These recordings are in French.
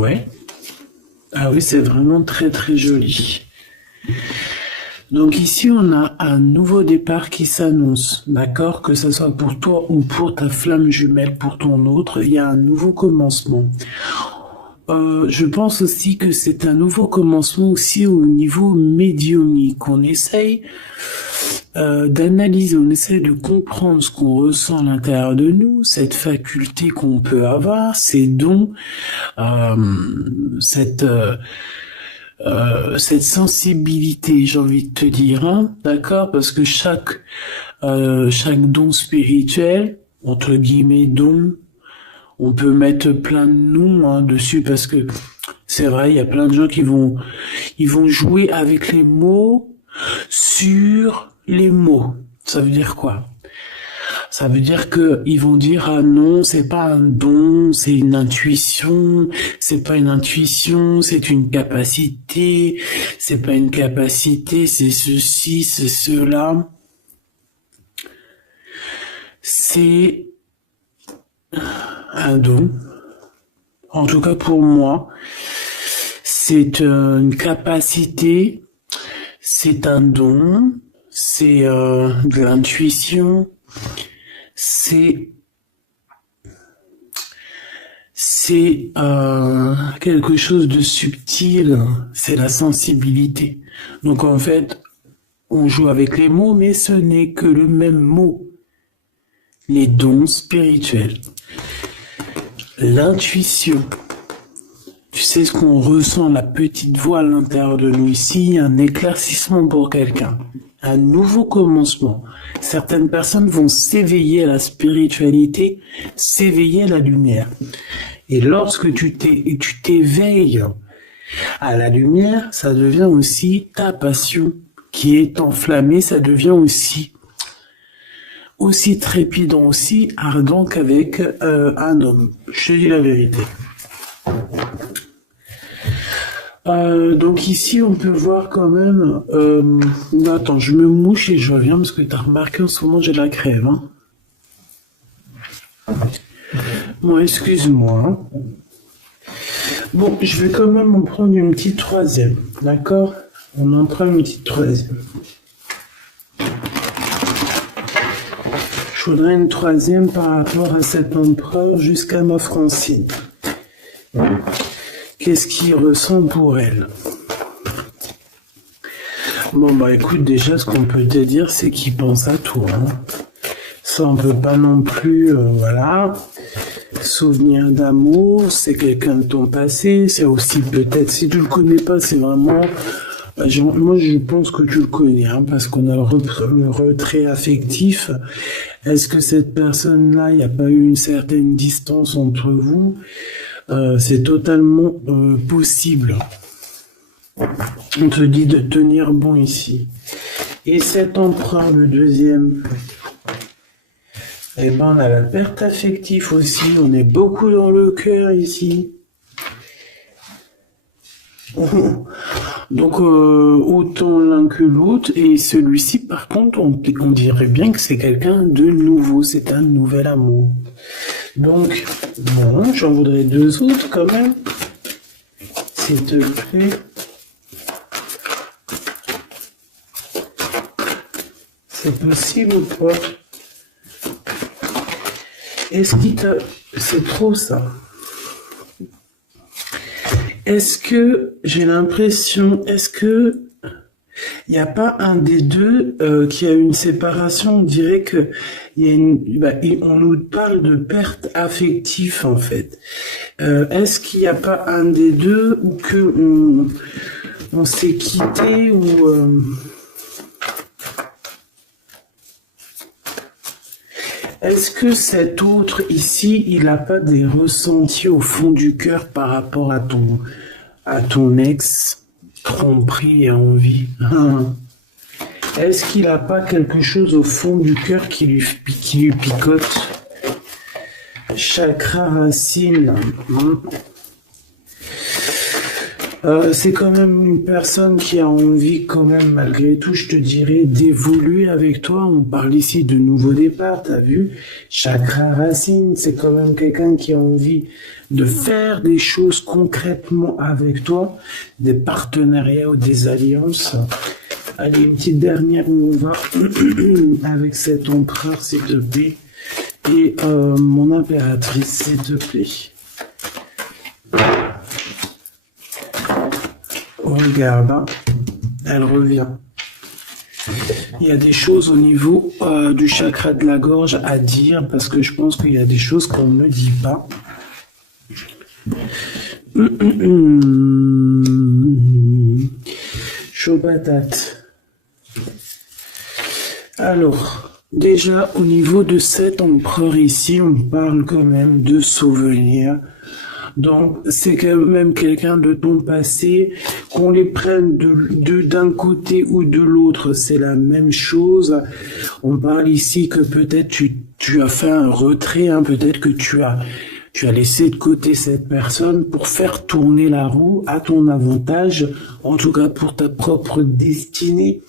Ouais. Ah oui, c'est vraiment très très joli. Donc ici, on a un nouveau départ qui s'annonce, d'accord? Que ce soit pour toi ou pour ta flamme jumelle, pour ton autre, il y a un nouveau commencement. Je pense aussi que c'est un nouveau commencement aussi au niveau médiumnique. On essaye d'analyser, on essaie de comprendre ce qu'on ressent à l'intérieur de nous, cette faculté qu'on peut avoir, ces dons, euh, cette cette sensibilité, j'ai envie de te dire, hein, d'accord, parce que chaque don spirituel, entre guillemets don, on peut mettre plein de noms hein, dessus parce que c'est vrai, il y a plein de gens ils vont jouer avec les mots sur les mots. Ça veut dire quoi? Ça veut dire que ils vont dire ah non, c'est pas un don, c'est une intuition, c'est pas une intuition, c'est une capacité, c'est pas une capacité, c'est ceci, c'est cela. C'est un don. En tout cas pour moi, c'est une capacité, c'est un don, c'est de l'intuition. C'est quelque chose de subtil, c'est la sensibilité. Donc en fait, on joue avec les mots, mais ce n'est que le même mot. Les dons spirituels. L'intuition. Tu sais ce qu'on ressent, la petite voix à l'intérieur de nous ici, un éclaircissement pour quelqu'un, un nouveau commencement. Certaines personnes vont s'éveiller à la spiritualité, s'éveiller à la lumière. Et lorsque tu t'éveilles à la lumière, ça devient aussi ta passion qui est enflammée, ça devient aussi trépidant, aussi ardent qu'avec un homme. Je te dis la vérité. Donc ici, on peut voir quand même... attends, je me mouche et je reviens parce que tu as remarqué en ce moment, j'ai la crève. Hein. Bon, excuse-moi. Hein. Bon, je vais quand même en prendre une petite troisième. D'accord? On en prend une petite troisième. Je voudrais une troisième par rapport à cet empereur jusqu'à ma Francine. Qu'est-ce qu'il ressent pour elle? Bon, bah écoute, déjà, ce qu'on peut te dire, c'est qu'il pense à toi. Hein. Ça, on peut pas non plus, voilà. Souvenir d'amour, c'est quelqu'un de ton passé, c'est aussi peut-être, si tu le connais pas, c'est vraiment... moi, je pense que tu le connais, hein, parce qu'on a le retrait affectif. Est-ce que cette personne-là, il n'y a pas eu une certaine distance entre vous? C'est totalement possible. On te dit de tenir bon ici. Et cet empereur, le deuxième, eh ben, on a la perte affective aussi. On est beaucoup dans le cœur ici. Donc, autant l'un que l'autre. Et celui-ci, par contre, on dirait bien que c'est quelqu'un de nouveau. C'est un nouvel amour. Donc, bon, j'en voudrais deux autres quand même. S'il te plaît. C'est possible ou pas? Est-ce qu'il t'a... C'est trop ça. Est-ce que, j'ai l'impression, est-ce que il n'y a pas un des deux qui a une séparation? On dirait que il y a on nous parle de perte affective en fait. Est-ce qu'il n'y a pas un des deux ou que on s'est quitté ou est-ce que cet autre ici, il n'a pas des ressentis au fond du cœur par rapport à ton ex, tromperie et envie? Est-ce qu'il n'a pas quelque chose au fond du cœur qui lui picote? Chakra racine. C'est quand même une personne qui a envie quand même, malgré tout, je te dirais, d'évoluer avec toi. On parle ici de nouveau départ, t'as vu? Chakra racine, c'est quand même quelqu'un qui a envie de faire des choses concrètement avec toi, des partenariats ou des alliances. Allez, une petite dernière, on va avec cet empereur, s'il te plaît. Et mon impératrice, s'il te plaît. On regarde, hein. Elle revient. Il y a des choses au niveau du chakra de la gorge à dire, parce que je pense qu'il y a des choses qu'on ne dit pas. Chaud patate. Alors, déjà, au niveau de cet empereur ici, on parle quand même de souvenirs. Donc, c'est quand même quelqu'un de ton passé, qu'on les prenne d'un côté ou de l'autre, c'est la même chose. On parle ici que peut-être tu as fait un retrait, hein, peut-être que tu as laissé de côté cette personne pour faire tourner la roue à ton avantage, en tout cas pour ta propre destinée.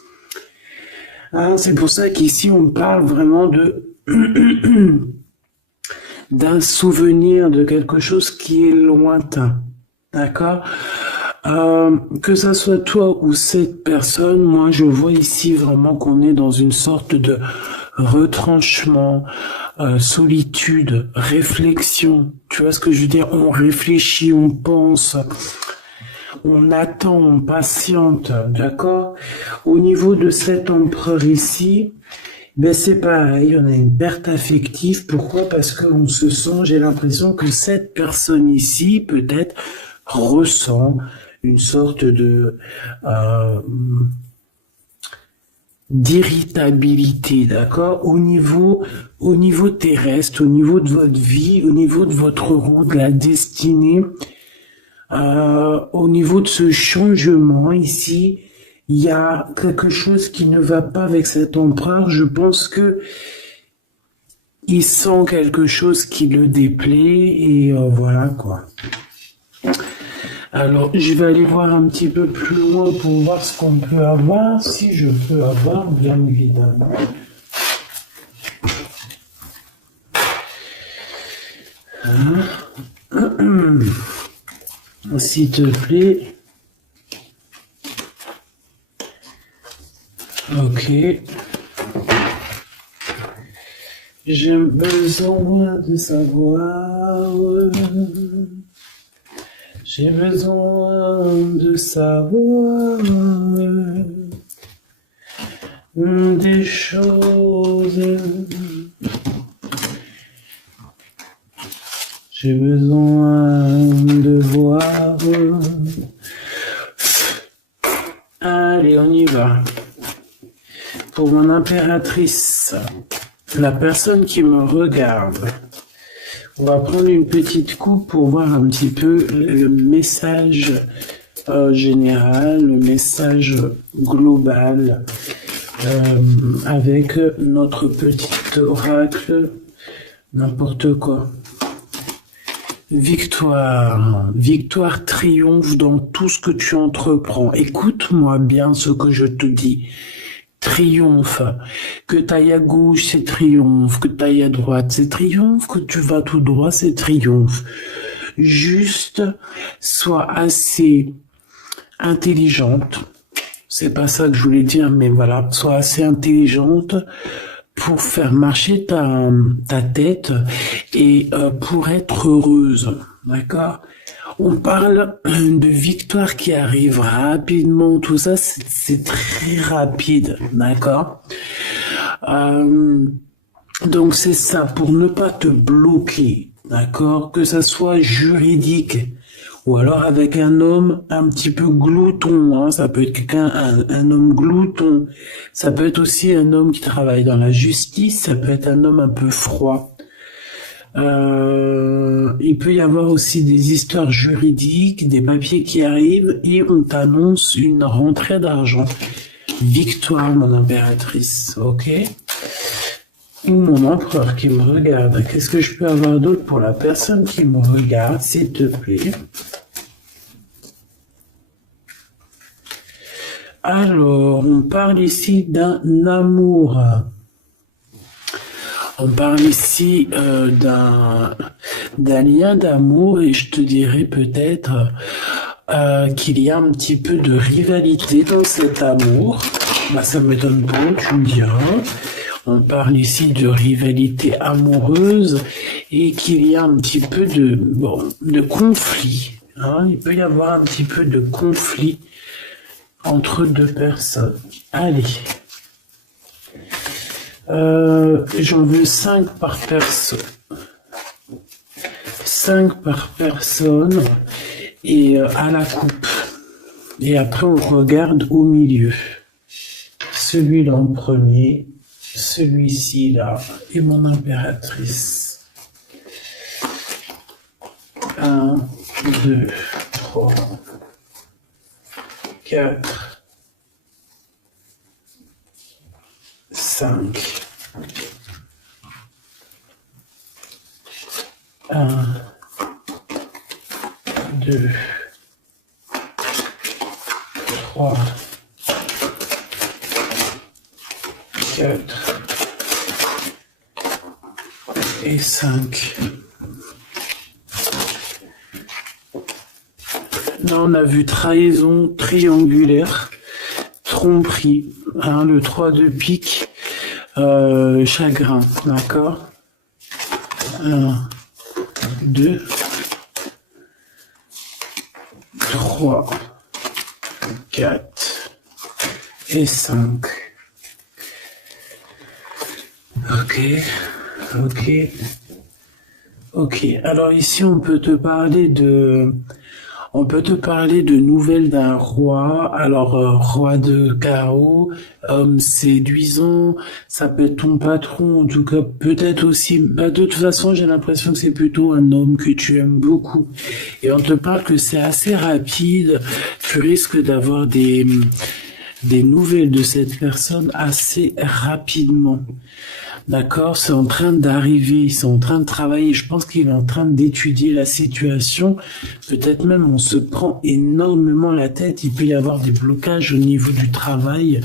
Hein, c'est pour ça qu'ici on parle vraiment de d'un souvenir, de quelque chose qui est lointain, d'accord? Que ça soit toi ou cette personne, moi je vois ici vraiment qu'on est dans une sorte de retranchement, solitude, réflexion. Tu vois ce que je veux dire? On réfléchit, on pense, on attend, on patiente, d'accord? Au niveau de cet empereur ici, ben c'est pareil, on a une perte affective. Pourquoi? Parce qu'on se sent, j'ai l'impression que cette personne ici, peut-être, ressent une sorte de d'irritabilité, d'accord? Au niveau terrestre, au niveau de votre vie, au niveau de votre roue, de la destinée, au niveau de ce changement ici, il y a quelque chose qui ne va pas avec cet empereur. Je pense que il sent quelque chose qui le déplaît et voilà quoi. Alors, je vais aller voir un petit peu plus loin pour voir ce qu'on peut avoir, si je peux avoir, bien évidemment. S'il te plaît. Ok. J'ai besoin de savoir. J'ai besoin de savoir des choses. J'ai besoin de voir. Allez, on y va. Pour mon impératrice, la personne qui me regarde, on va prendre une petite coupe pour voir un petit peu le message général, le message global avec notre petit oracle, n'importe quoi. Victoire, victoire triomphe dans tout ce que tu entreprends. Écoute-moi bien ce que je te dis. Triomphe, que t'ailles à gauche, c'est triomphe, que t'ailles à droite, c'est triomphe, que tu vas tout droit, c'est triomphe. Juste, sois assez intelligente, c'est pas ça que je voulais dire, mais voilà, sois assez intelligente pour faire marcher ta tête et pour être heureuse, d'accord? On parle de victoire qui arrive rapidement, tout ça, c'est très rapide, d'accord? Donc c'est ça, pour ne pas te bloquer, d'accord? Que ça soit juridique, ou alors avec un homme un petit peu glouton, hein, ça peut être quelqu'un, un homme glouton, ça peut être aussi un homme qui travaille dans la justice, ça peut être un homme un peu froid. Il peut y avoir aussi des histoires juridiques, des papiers qui arrivent et on t'annonce une rentrée d'argent. Victoire, mon impératrice, ok? Ou mon empereur qui me regarde. Qu'est-ce que je peux avoir d'autre pour la personne qui me regarde, s'il te plaît? Alors, on parle ici d'un amour. On parle ici d'un lien d'amour et je te dirais peut-être qu'il y a un petit peu de rivalité dans cet amour. Bah, ça me donne bon, tu me diras. On parle ici de rivalité amoureuse et qu'il y a un petit peu de conflit. Hein. Il peut y avoir un petit peu de conflit entre deux personnes. Allez. J'en veux 5 par personne. 5 par personne et à la coupe. Et après, on regarde au milieu. Celui-là en premier, celui-ci là, et mon impératrice. 1, 2, 3, 4, 5. 1, 2, 3, 4 et 5. Là, on a vu trahison triangulaire, tromperie, hein, le 3 de pique, chagrin, d'accord. 1, 2, 3, 4 et 5. Ok. Alors ici, on peut te parler de nouvelles d'un roi. Alors, roi de carreau, homme séduisant, ça peut être ton patron, en tout cas, peut-être aussi, de toute façon, j'ai l'impression que c'est plutôt un homme que tu aimes beaucoup. Et on te parle que c'est assez rapide, tu risques d'avoir des nouvelles de cette personne assez rapidement. D'accord, c'est en train d'arriver, ils sont en train de travailler, je pense qu'il est en train d'étudier la situation, peut-être même on se prend énormément la tête, il peut y avoir des blocages au niveau du travail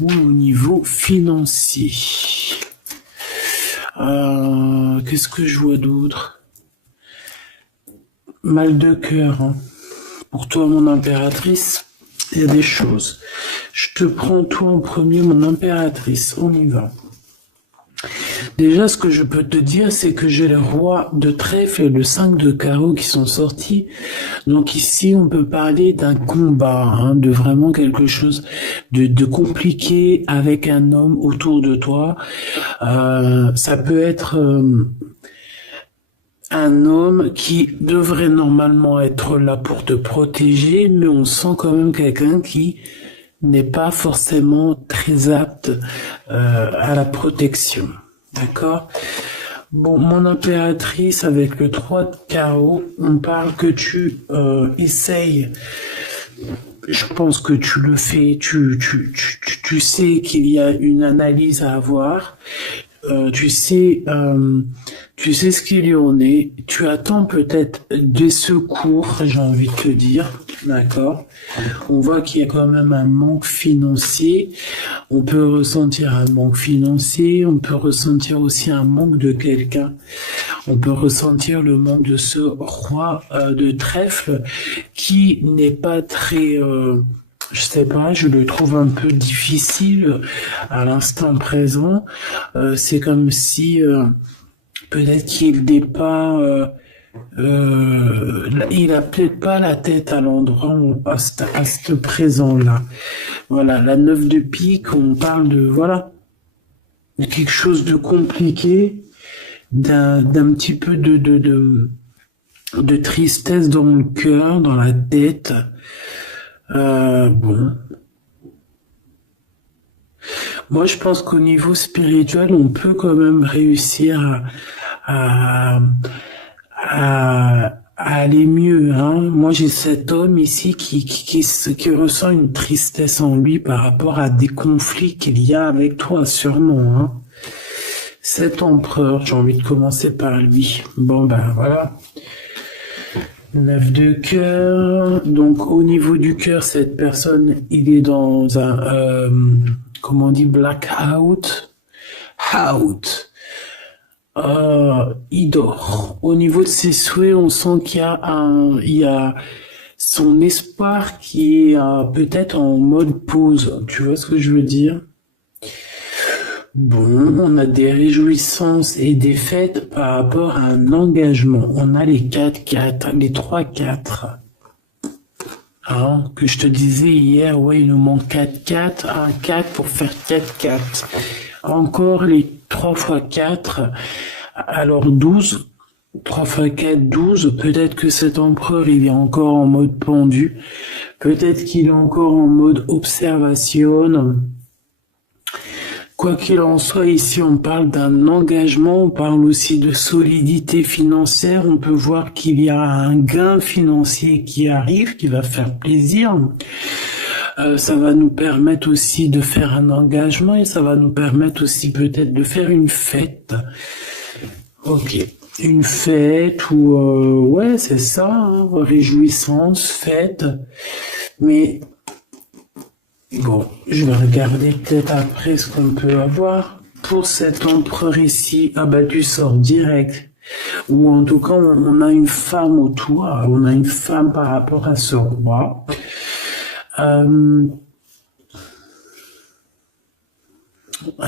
ou au niveau financier. Qu'est-ce que je vois d'autre? Mal de cœur, hein. Pour toi mon impératrice, il y a des choses. Je te prends toi en premier mon impératrice, on y va. Déjà, ce que je peux te dire, c'est que j'ai le roi de trèfle et le 5 de carreau qui sont sortis. Donc ici, on peut parler d'un combat, hein, de vraiment quelque chose de compliqué avec un homme autour de toi. Ça peut être un homme qui devrait normalement être là pour te protéger, mais on sent quand même quelqu'un qui n'est pas forcément très apte à la protection. D'accord? Bon, mon impératrice, avec le 3 de carreau, on parle que tu essayes. Je pense que tu le fais, tu sais qu'il y a une analyse à avoir. Tu sais ce qu'il y en est. Tu attends peut-être des secours, j'ai envie de te dire. D'accord? On voit qu'il y a quand même un manque financier. On peut ressentir un manque financier. On peut ressentir aussi un manque de quelqu'un. On peut ressentir le manque de ce roi de trèfle qui n'est pas très... je sais pas, je le trouve un peu difficile à l'instant présent. C'est comme si peut-être qu'il n'est pas... il a peut-être pas la tête à l'endroit où à ce présent-là. Voilà, la 9 de pique, on parle de, voilà, de quelque chose de compliqué, d'un petit peu de tristesse dans le cœur, dans la tête. Bon. Moi, je pense qu'au niveau spirituel, on peut quand même réussir à aller mieux, hein. Moi, j'ai cet homme ici qui ressent une tristesse en lui par rapport à des conflits qu'il y a avec toi, sûrement, hein. Cet empereur, j'ai envie de commencer par lui. Bon, ben, voilà. 9 de cœur. Donc au niveau du cœur, cette personne, il est dans un, comment on dit, blackout. Out. Il dort. Au niveau de ses souhaits, on sent il y a son espoir qui est peut-être en mode pause. Tu vois ce que je veux dire? Bon, on a des réjouissances et des fêtes par rapport à un engagement. On a les 4-4, les 3-4. Hein, que je te disais hier, ouais, il nous manque 4-4, un 4 pour faire 4-4. Encore les 3 x 4, alors 12. 3 x 4, 12. Peut-être que cet empereur, il est encore en mode pendu. Peut-être qu'il est encore en mode observation. Quoi qu'il en soit, ici on parle d'un engagement, on parle aussi de solidité financière, on peut voir qu'il y a un gain financier qui arrive, qui va faire plaisir. Ça va nous permettre aussi de faire un engagement et ça va nous permettre aussi peut-être de faire une fête. Ok, une fête ou ouais c'est ça, hein, réjouissance, fête, mais... Bon, je vais regarder peut-être après ce qu'on peut avoir. Pour cet empereur ici, ah bah tu sors direct. Ou en tout cas, on a une femme autour. On a une femme par rapport à ce roi.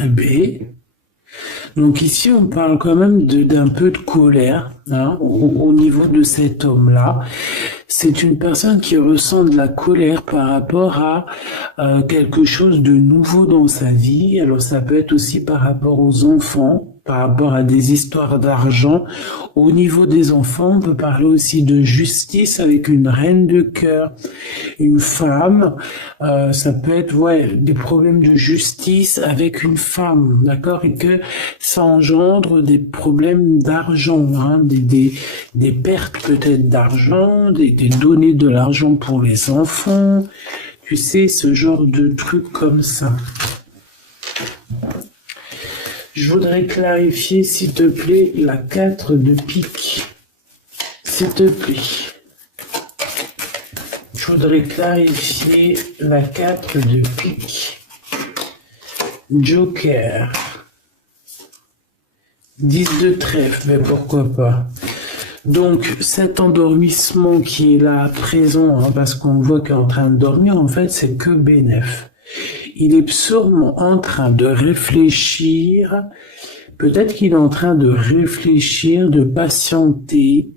B. Donc ici, on parle quand même d'un peu de colère hein, au niveau de cet homme-là. C'est une personne qui ressent de la colère par rapport à quelque chose de nouveau dans sa vie. Alors ça peut être aussi par rapport aux enfants, par rapport à des histoires d'argent. Au niveau des enfants, on peut parler aussi de justice avec une reine de cœur, une femme. Ça peut être ouais des problèmes de justice avec une femme, d'accord, et que ça engendre des problèmes d'argent, hein, des pertes peut-être d'argent, des données de l'argent pour les enfants, tu sais, ce genre de trucs comme ça. Je voudrais clarifier, s'il te plaît, la 4 de pique. S'il te plaît. Je voudrais clarifier la 4 de pique. Joker. 10 de trèfle, mais pourquoi pas. Donc, cet endormissement qui est là à présent, hein, parce qu'on voit qu'il est en train de dormir, en fait, c'est que bénéf. Il est sûrement en train de réfléchir, peut-être qu'il est en train de réfléchir, de patienter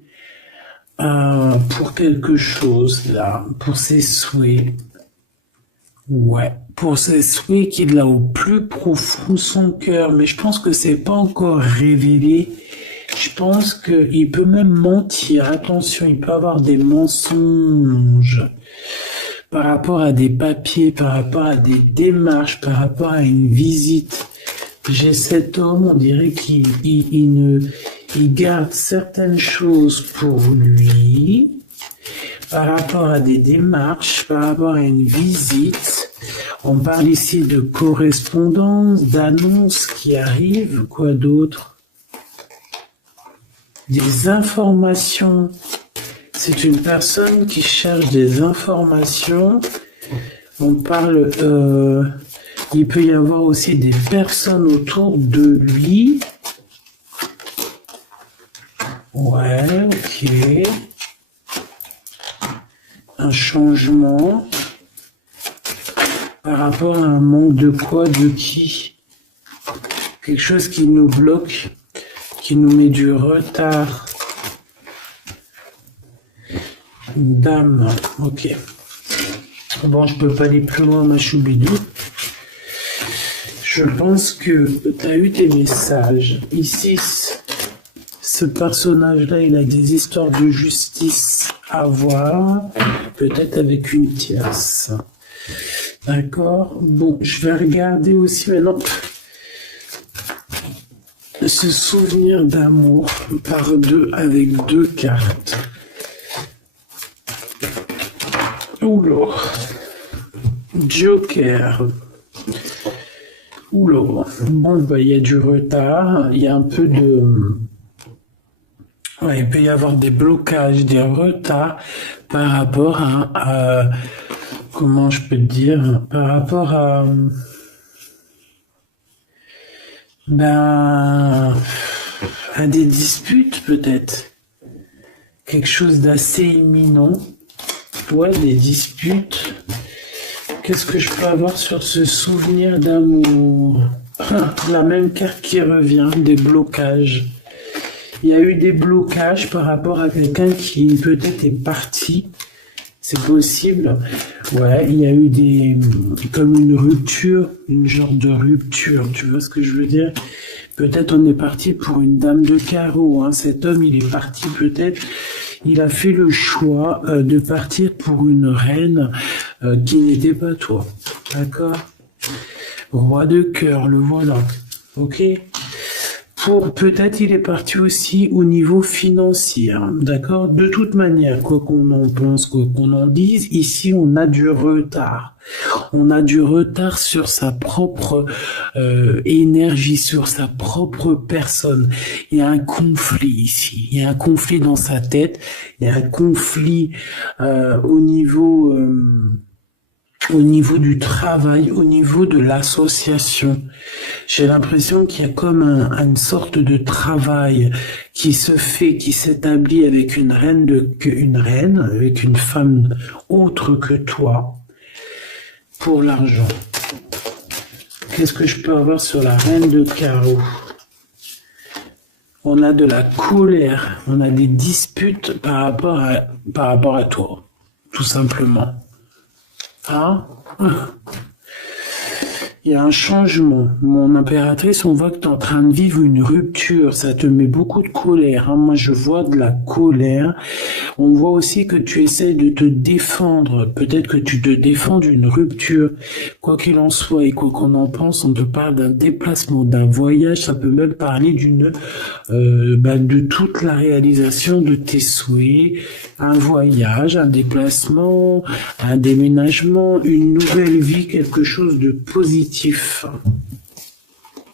pour quelque chose, là, pour ses souhaits. Ouais, pour ses souhaits qu'il a au plus profond de son cœur, mais je pense que c'est pas encore révélé. Je pense qu'il peut même mentir. Attention, il peut avoir des mensonges par rapport à des papiers, par rapport à des démarches, par rapport à une visite. J'ai cet homme, on dirait qu'il garde certaines choses pour lui, par rapport à des démarches, par rapport à une visite. On parle ici de correspondance, d'annonces qui arrivent, quoi d'autre? Des informations. C'est une personne qui cherche des informations. On parle, il peut y avoir aussi des personnes autour de lui. Ouais, ok. Un changement. Par rapport à un manque de quoi, de qui? Quelque chose qui nous bloque, qui nous met du retard. Dame, ok. Bon, je peux pas aller plus loin, ma choubidou. Je pense que tu as eu tes messages. Ici, ce personnage-là, il a des histoires de justice à voir, peut-être avec une tierce. D'accord? Bon, je vais regarder aussi maintenant ce souvenir d'amour par deux avec deux cartes. Oula. Joker. Oula. Bon, bah, il y a du retard, il y a un peu de... Ouais, il peut y avoir des blocages, des retards par rapport comment je peux te dire, par rapport ben, à des disputes peut-être. Quelque chose d'assez imminent. Ouais, des disputes. Qu'est-ce que je peux avoir sur ce souvenir d'amour? La même carte qui revient, des blocages. Il y a eu des blocages par rapport à quelqu'un qui peut-être est parti. C'est possible. Ouais, il y a eu comme une rupture, une genre de rupture. Tu vois ce que je veux dire? Peut-être on est parti pour une dame de carreau. Hein. Cet homme, il est parti peut-être. Il a fait le choix de partir pour une reine qui n'était pas toi. D'accord? Roi de cœur, le voilà. Ok? Peut-être il est parti aussi au niveau financier, hein, d'accord? De toute manière, quoi qu'on en pense, quoi qu'on en dise, ici on a du retard. On a du retard sur sa propre énergie, sur sa propre personne. Il y a un conflit ici. Il y a un conflit dans sa tête. Il y a un conflit au niveau du travail, au niveau de l'association. J'ai l'impression qu'il y a comme une sorte de travail qui se fait, qui s'établit avec une reine, avec une femme autre que toi, pour l'argent. Qu'est-ce que je peux avoir sur la reine de carreau? On a de la colère, on a des disputes par rapport à toi, tout simplement. Ah, il y a un changement. Mon impératrice, on voit que tu es en train de vivre une rupture. Ça te met beaucoup de colère. Hein. Moi, je vois de la colère. On voit aussi que tu essaies de te défendre. Peut-être que tu te défends d'une rupture. Quoi qu'il en soit et quoi qu'on en pense, on te parle d'un déplacement, d'un voyage. Ça peut même parler de toute la réalisation de tes souhaits. Un voyage, un déplacement, un déménagement, une nouvelle vie, quelque chose de positif.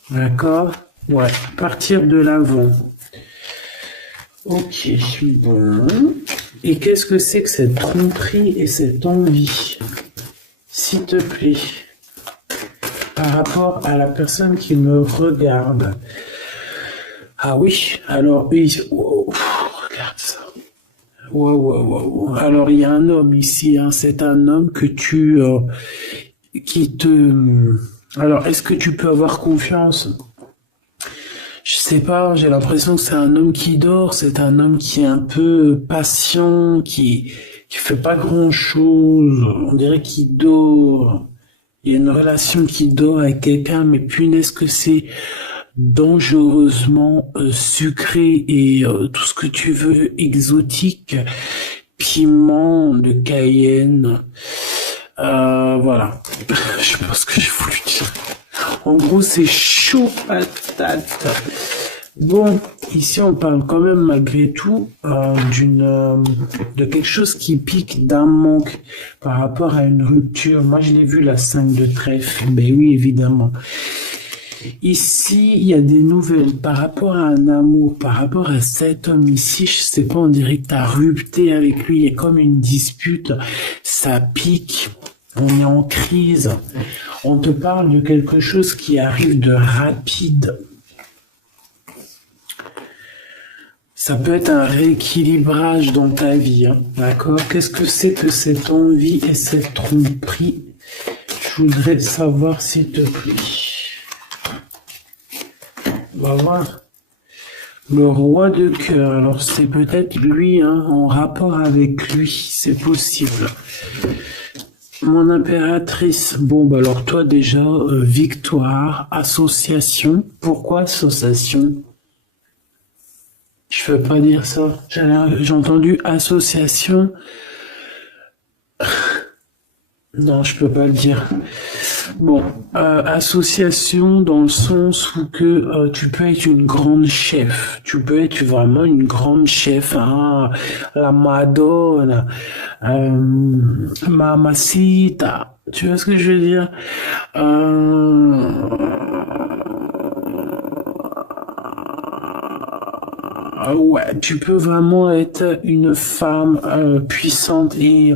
D'accord? Ouais, partir de l'avant. Ok, bon. Et qu'est-ce que c'est que cette tromperie et cette envie? S'il te plaît, par rapport à la personne qui me regarde. Ah oui, alors, oui, regarde ça. Wow. Alors, il y a un homme ici, hein, c'est un homme qui te... Alors, est-ce que tu peux avoir confiance? Je sais pas, j'ai l'impression que c'est un homme qui dort, c'est un homme qui est un peu patient, qui fait pas grand-chose, on dirait qu'il dort. Il y a une relation qui dort avec quelqu'un, mais punaise que c'est dangereusement sucré et tout ce que tu veux, exotique, piment de Cayenne. Voilà. Je sais pas ce que j'ai voulu dire. En gros, c'est chaud patate. Bon, ici on parle quand même malgré tout de quelque chose qui pique, d'un manque par rapport à une rupture. Moi, je l'ai vu la 5 de trèfle. Ben oui, évidemment. Ici, il y a des nouvelles par rapport à un amour, par rapport à cet homme ici. Je sais pas, on dirait que t'as rupté avec lui. Il y a comme une dispute. Ça pique. On est en crise. On te parle de quelque chose qui arrive de rapide. Ça peut être un rééquilibrage dans ta vie, hein, d'accord? Qu'est-ce que c'est que cette envie et cette tromperie? Je voudrais savoir, s'il te plaît. On va voir. Le roi de cœur. Alors, c'est peut-être lui, hein, en rapport avec lui. C'est possible. Mon impératrice. Bon, bah alors toi déjà, victoire, association. Pourquoi association? Je peux pas dire ça. J'ai entendu association. Non, je peux pas le dire. Bon, association dans le sens où que tu peux être une grande chef. Tu peux être vraiment une grande chef. Hein, la Madonna, Mamacita. Tu vois ce que je veux dire? ouais, tu peux vraiment être une femme puissante et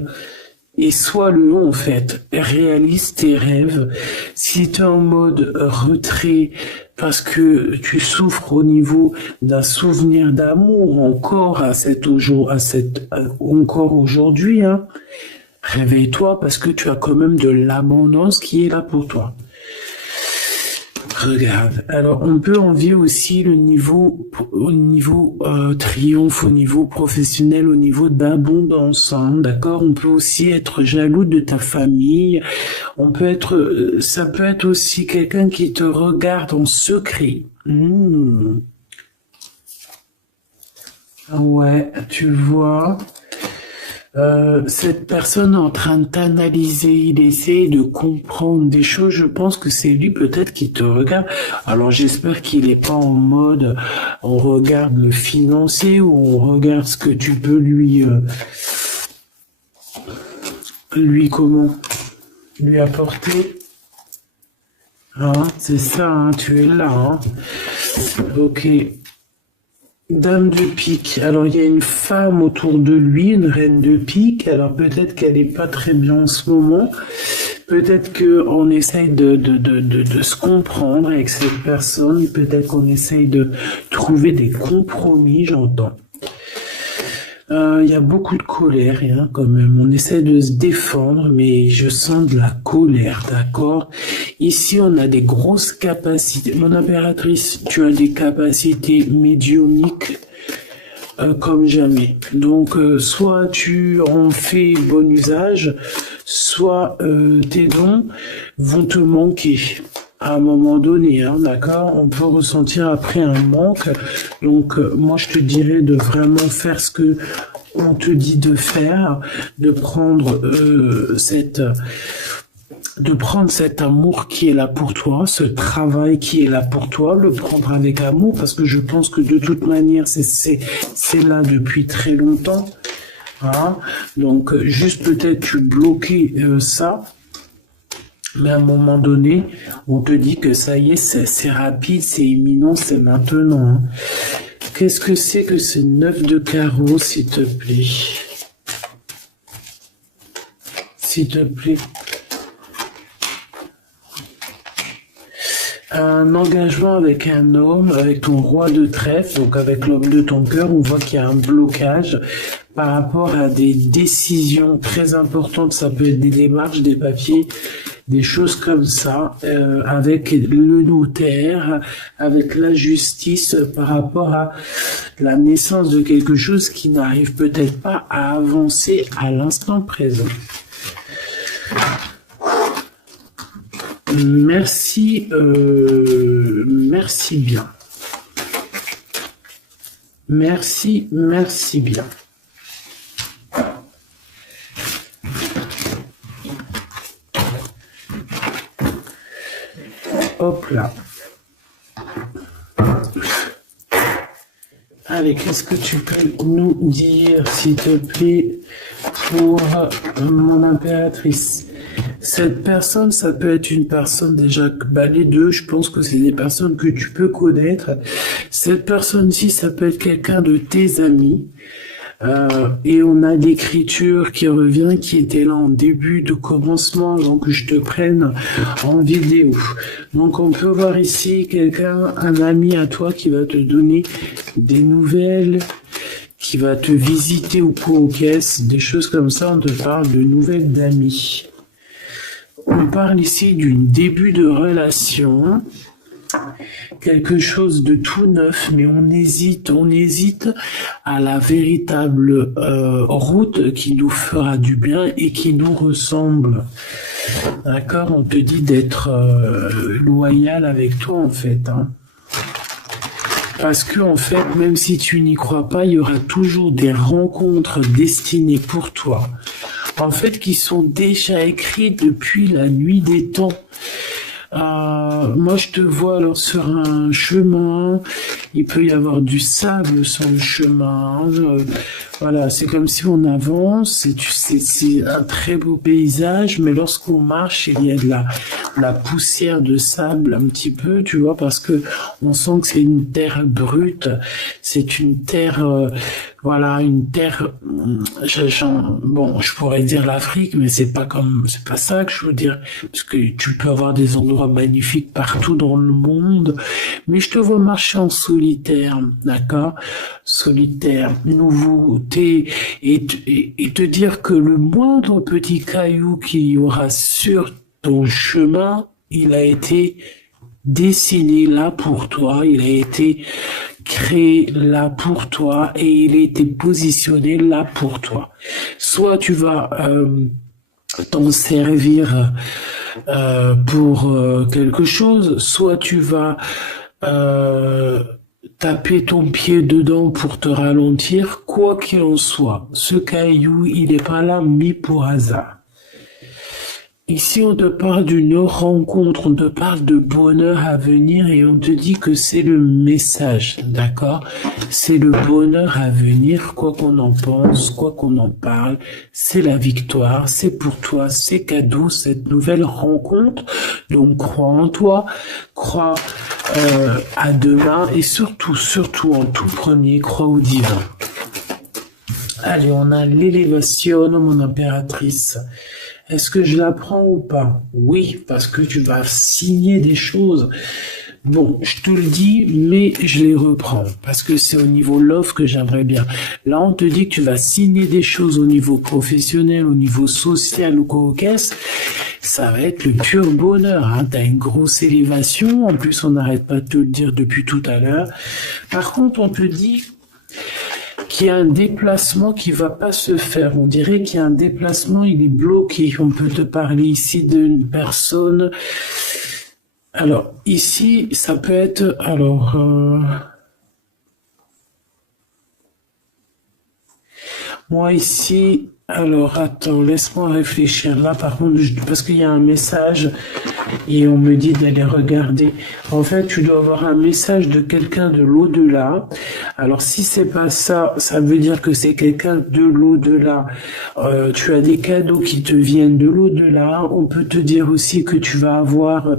sois-le en fait, réalise tes rêves. Si tu es en mode retrait parce que tu souffres au niveau d'un souvenir d'amour encore encore aujourd'hui, hein, réveille-toi parce que tu as quand même de l'abondance qui est là pour toi. Regarde, alors on peut envier aussi le niveau, au niveau triomphe, au niveau professionnel, au niveau d'abondance, hein, d'accord? On peut aussi être jaloux de ta famille. On peut être, ça peut être aussi quelqu'un qui te regarde en secret. Ouais, tu vois. Cette personne est en train de t'analyser, il essaie de comprendre des choses. Je pense que c'est lui peut-être qui te regarde. Alors j'espère qu'il n'est pas en mode on regarde le financier ou on regarde ce que tu peux lui apporter. Hein, c'est ça, hein, tu es là. Hein. Ok. Dame de pique. Alors, il y a une femme autour de lui, une reine de pique. Alors, peut-être qu'elle n'est pas très bien en ce moment. Peut-être qu'on essaye de se comprendre avec cette personne. Peut-être qu'on essaye de trouver des compromis, j'entends. Il y a beaucoup de colère, hein, quand même. On essaie de se défendre, mais je sens de la colère, d'accord? Ici, on a des grosses capacités. Mon impératrice, tu as des capacités médiumniques comme jamais. Donc, soit tu en fais bon usage, soit tes dons vont te manquer. À un moment donné, hein, d'accord, on peut ressentir après un manque. Donc, moi, je te dirais de vraiment faire ce que on te dit de faire, de prendre cet amour qui est là pour toi, ce travail qui est là pour toi, le prendre avec amour, parce que je pense que de toute manière, c'est là depuis très longtemps. Hein. Donc, juste peut-être tu bloquais ça. Mais à un moment donné, on te dit que ça y est, c'est rapide, c'est imminent, c'est maintenant. Hein. Qu'est-ce que c'est que ce 9 de carreau, s'il te plaît? S'il te plaît. Un engagement avec un homme, avec ton roi de trèfle, donc avec l'homme de ton cœur, on voit qu'il y a un blocage par rapport à des décisions très importantes. Ça peut être des démarches, des papiers, des choses comme ça, avec le notaire, avec la justice, par rapport à la naissance de quelque chose qui n'arrive peut-être pas à avancer à l'instant présent. Merci, merci bien. Merci bien. Hop là. Allez, qu'est-ce que tu peux nous dire, s'il te plaît, pour mon impératrice? Cette personne, ça peut être une personne déjà, les deux, je pense que c'est des personnes que tu peux connaître. Cette personne-ci, ça peut être quelqu'un de tes amis. Et on a l'écriture qui revient, qui était là en début de commencement, donc je te prenne en vidéo. Donc on peut voir ici quelqu'un, un ami à toi qui va te donner des nouvelles, qui va te visiter au pot aux caisses, des choses comme ça. On te parle de nouvelles d'amis. On parle ici d'un début de relation, quelque chose de tout neuf, mais on hésite à la véritable route qui nous fera du bien et qui nous ressemble. D'accord? On te dit d'être loyal avec toi, en fait. Hein. Parce que, en fait, même si tu n'y crois pas, il y aura toujours des rencontres destinées pour toi. En fait, qui sont déjà écrites depuis la nuit des temps. Moi, je te vois alors sur un chemin, il peut y avoir du sable sur le chemin. Voilà, c'est comme si on avance, c'est un très beau paysage, mais lorsqu'on marche, il y a la poussière de sable un petit peu, tu vois, parce que on sent que c'est une terre brute, c'est une terre, voilà, une terre, bon, je pourrais dire l'Afrique, mais c'est pas ça que je veux dire, parce que tu peux avoir des endroits magnifiques partout dans le monde, mais je te vois marcher en solitaire, d'accord? Solitaire, nouveauté, et te dire que le moindre petit caillou qu'il y aura sur ton chemin, il a été dessiné là pour toi, il a été créé là pour toi et il a été positionné là pour toi. Soit tu vas t'en servir pour quelque chose, soit tu vas taper ton pied dedans pour te ralentir, quoi qu'il en soit. Ce caillou, il n'est pas là mis pour hasard. Ici, on te parle d'une rencontre, on te parle de bonheur à venir et on te dit que c'est le message, d'accord? C'est le bonheur à venir, quoi qu'on en pense, quoi qu'on en parle, c'est la victoire, c'est pour toi, c'est cadeau, cette nouvelle rencontre. Donc, crois en toi, crois à demain et surtout, en tout premier, crois au divin. Allez, on a l'élévation, mon impératrice. Est-ce que je la prends ou pas? Oui, parce que tu vas signer des choses. Bon, je te le dis, mais je les reprends, parce que c'est au niveau love que j'aimerais bien. Là, on te dit que tu vas signer des choses au niveau professionnel, au niveau social ou quoi qu'est-ce. Ça va être le pur bonheur, hein. T'as une grosse élévation, en plus on n'arrête pas de te le dire depuis tout à l'heure. Par contre, on te dit qu'il y a un déplacement qui va pas se faire. On dirait qu'il y a un déplacement, il est bloqué. On peut te parler ici d'une personne. Alors, ici, ça peut être, alors, moi ici, alors, attends, laisse-moi réfléchir. Là, par contre, parce qu'il y a un message et on me dit d'aller regarder. En fait, tu dois avoir un message de quelqu'un de l'au-delà. Alors, si c'est pas ça, ça veut dire que c'est quelqu'un de l'au-delà. Tu as des cadeaux qui te viennent de l'au-delà. On peut te dire aussi que tu vas avoir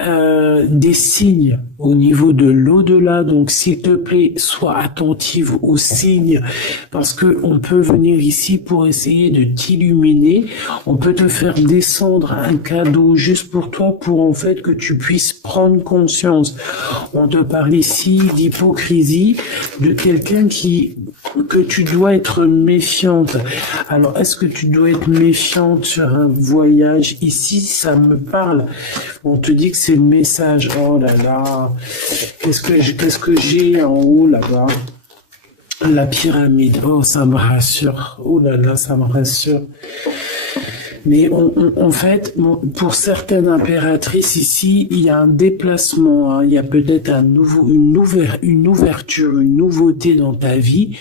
des signes au niveau de l'au-delà, donc s'il te plaît, sois attentive aux signes, parce que on peut venir ici pour essayer de t'illuminer, on peut te faire descendre un cadeau juste pour toi, pour en fait que tu puisses prendre conscience. On te parle ici d'hypocrisie, de quelqu'un que tu dois être méfiante. Alors, est-ce que tu dois être méfiante sur un voyage? Ici, ça me parle. On te dit que c'est le message. Oh là là. Qu'est-ce que j'ai en haut là-bas? La pyramide. Oh, ça me rassure. Oh là là, ça me rassure. Mais en fait, pour certaines impératrices ici, il y a un déplacement, hein, il y a peut-être une ouverture, une nouveauté dans ta vie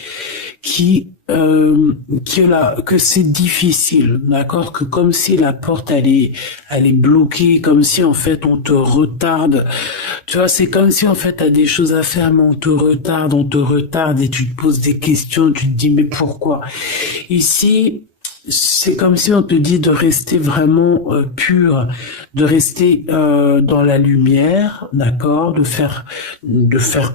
que c'est difficile, d'accord, que comme si la porte elle est bloquée, comme si en fait on te retarde, tu vois, c'est comme si en fait t'as des choses à faire mais on te retarde et tu te poses des questions, tu te dis mais pourquoi? Ici, c'est comme si on te dit de rester vraiment pur, de rester dans la lumière, d'accord, de faire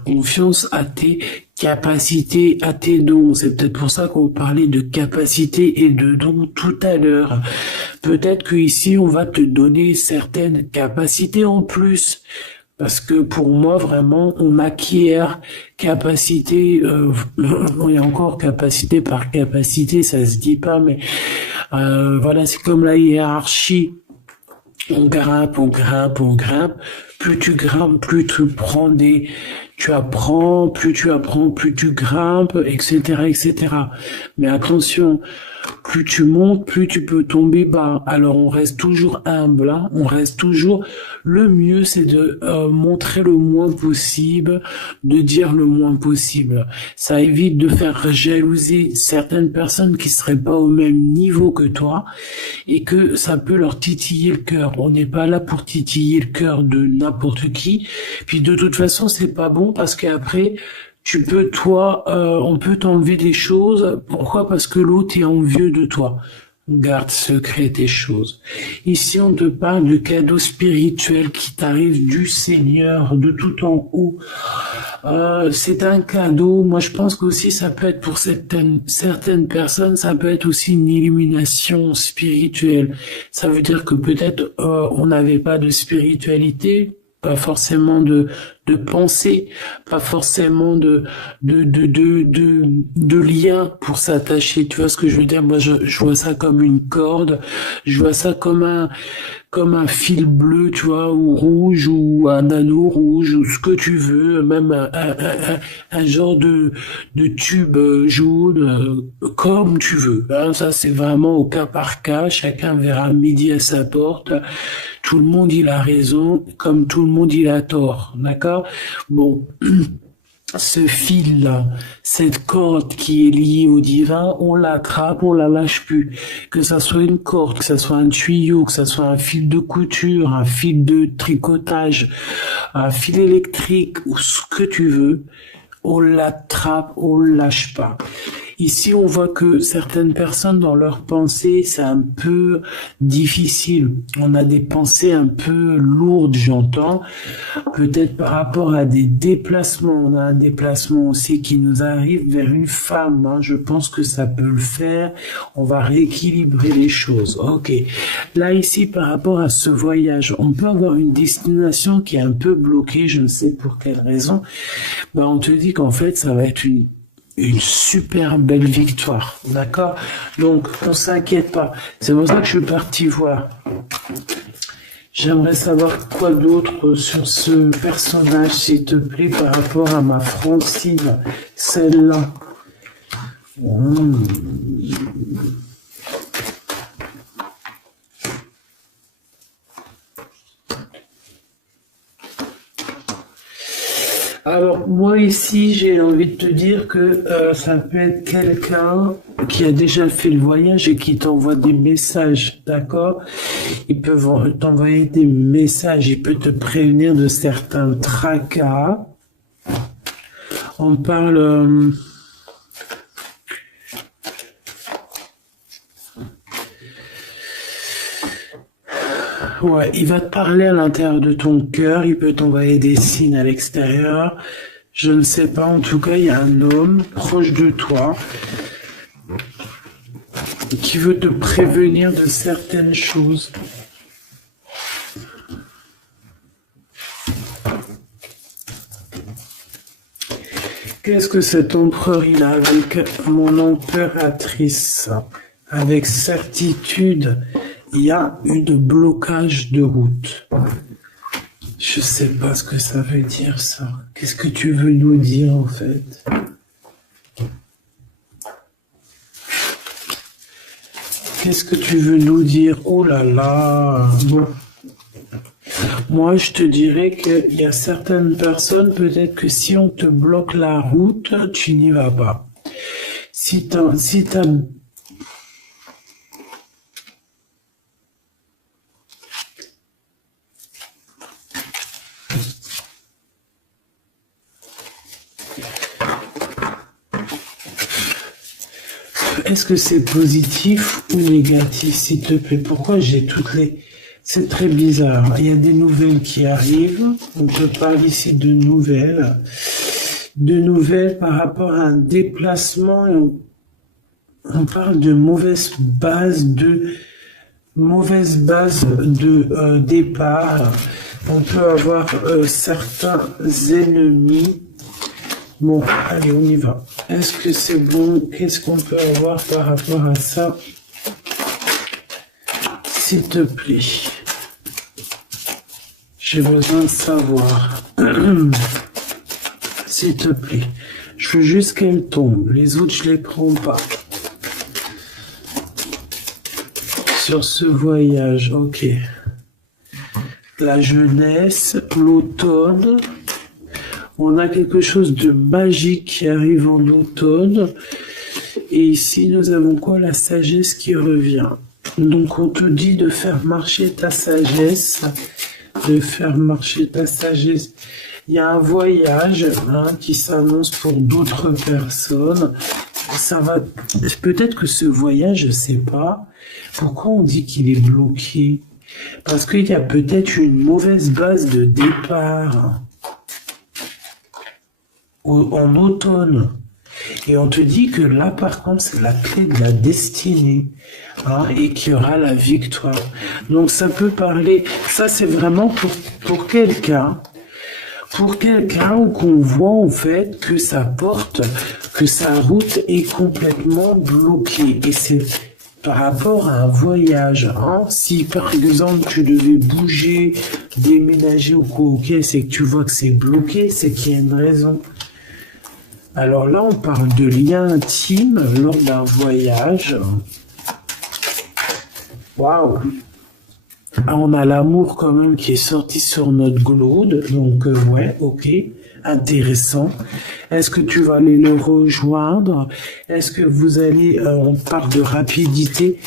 confiance à tes capacités, à tes dons. C'est peut-être pour ça qu'on parlait de capacités et de dons tout à l'heure. Peut-être que ici on va te donner certaines capacités en plus. Parce que pour moi, vraiment, on acquiert capacité, et encore capacité par capacité, ça se dit pas, mais voilà, c'est comme la hiérarchie. On grimpe, on grimpe, on grimpe. Plus tu grimpes, plus tu apprends, plus tu grimpes, etc., etc. Mais attention, plus tu montes, plus tu peux tomber bas. Alors on reste toujours humble, hein. On reste toujours. Le mieux, c'est de montrer le moins possible, de dire le moins possible. Ça évite de faire jalouser certaines personnes qui seraient pas au même niveau que toi et que ça peut leur titiller le cœur. On n'est pas là pour titiller le cœur de n'importe qui. Puis de toute façon, c'est pas bon parce qu'après, on peut t'enlever des choses. Pourquoi? Parce que l'autre est envieux de toi. Garde secret tes choses. Ici, on te parle de cadeaux spirituels qui t'arrivent du Seigneur, de tout en haut. C'est un cadeau. Moi, je pense qu'aussi, ça peut être pour certaines personnes, ça peut être aussi une illumination spirituelle. Ça veut dire que peut-être on n'avait pas de spiritualité, pas forcément de pensée, pas forcément de lien pour s'attacher. Tu vois ce que je veux dire? Moi, je vois ça comme une corde, je vois ça comme un fil bleu, tu vois, ou rouge, ou un anneau rouge, ou ce que tu veux, même un genre de tube jaune, comme tu veux. Hein, ça, c'est vraiment au cas par cas. Chacun verra midi à sa porte. Tout le monde, il a raison, comme tout le monde, il a tort. D'accord? Bon. Ce fil-là, cette corde qui est liée au divin, on l'attrape, on la lâche plus. Que ça soit une corde, que ça soit un tuyau, que ça soit un fil de couture, un fil de tricotage, un fil électrique ou ce que tu veux, on l'attrape, on le lâche pas. Ici, on voit que certaines personnes, dans leurs pensées, c'est un peu difficile. On a des pensées un peu lourdes, j'entends. Peut-être par rapport à des déplacements. On a un déplacement aussi qui nous arrive vers une femme. Hein. Je pense que ça peut le faire. On va rééquilibrer les choses. Ok. Là, ici, par rapport à ce voyage, on peut avoir une destination qui est un peu bloquée. Je ne sais pour quelle raison. Ben, on te dit qu'en fait, ça va être une super belle victoire, d'accord? Donc, on s'inquiète pas. C'est pour ça que je suis parti voir. J'aimerais savoir quoi d'autre sur ce personnage, s'il te plaît, par rapport à ma Francine, celle-là. Alors, moi ici, j'ai envie de te dire que ça peut être quelqu'un qui a déjà fait le voyage et qui t'envoie des messages, d'accord? Ils peuvent t'envoyer des messages, il peut te prévenir de certains tracas. On parle... Ouais, il va te parler à l'intérieur de ton cœur, il peut t'envoyer des signes à l'extérieur. Je ne sais pas, en tout cas, il y a un homme proche de toi qui veut te prévenir de certaines choses. Qu'est-ce que cet empereur il a avec mon impératrice? Avec certitude, il y a une blocage de route. Je sais pas ce que ça veut dire, ça. Qu'est-ce que tu veux nous dire, en fait? Qu'est-ce que tu veux nous dire? Oh là là! Bon. Moi, je te dirais qu'il y a certaines personnes, peut-être que si on te bloque la route, tu n'y vas pas. Si t'as Est-ce que c'est positif ou négatif, s'il te plaît? Pourquoi j'ai toutes les... C'est très bizarre. Il y a des nouvelles qui arrivent. On te parle ici de nouvelles. De nouvelles par rapport à un déplacement. On parle de mauvaise base de départ. On peut avoir certains ennemis. Bon, allez, on y va. Est-ce que c'est bon? Qu'est-ce qu'on peut avoir par rapport à ça? S'il te plaît. J'ai besoin de savoir. S'il te plaît. Je veux juste qu'elle tombe. Les autres, je les prends pas. Sur ce voyage, ok. La jeunesse, l'automne. On a quelque chose de magique qui arrive en automne. Et ici, nous avons quoi? La sagesse qui revient. Donc, on te dit de faire marcher ta sagesse. De faire marcher ta sagesse. Il y a un voyage qui s'annonce pour d'autres personnes. ça va, peut-être que ce voyage, je sais pas, pourquoi on dit qu'il est bloqué? Parce qu'il y a peut-être une mauvaise base de départ en automne. Et on te dit que là, par contre, c'est la clé de la destinée, hein, et qu'il y aura la victoire. Donc ça peut parler, ça c'est vraiment pour quelqu'un où qu'on voit en fait que sa porte, que sa route est complètement bloquée. Et c'est par rapport à un voyage, hein. Si par exemple tu devais bouger, déménager ou quoi, ok, c'est que tu vois que c'est bloqué, c'est qu'il y a une raison. Alors là, on parle de lien intime lors d'un voyage. Waouh! Ah, on a l'amour quand même qui est sorti sur notre glaude, donc ouais, ok, intéressant. Est-ce que tu vas aller le rejoindre? Est-ce que vous allez, on parle de rapidité,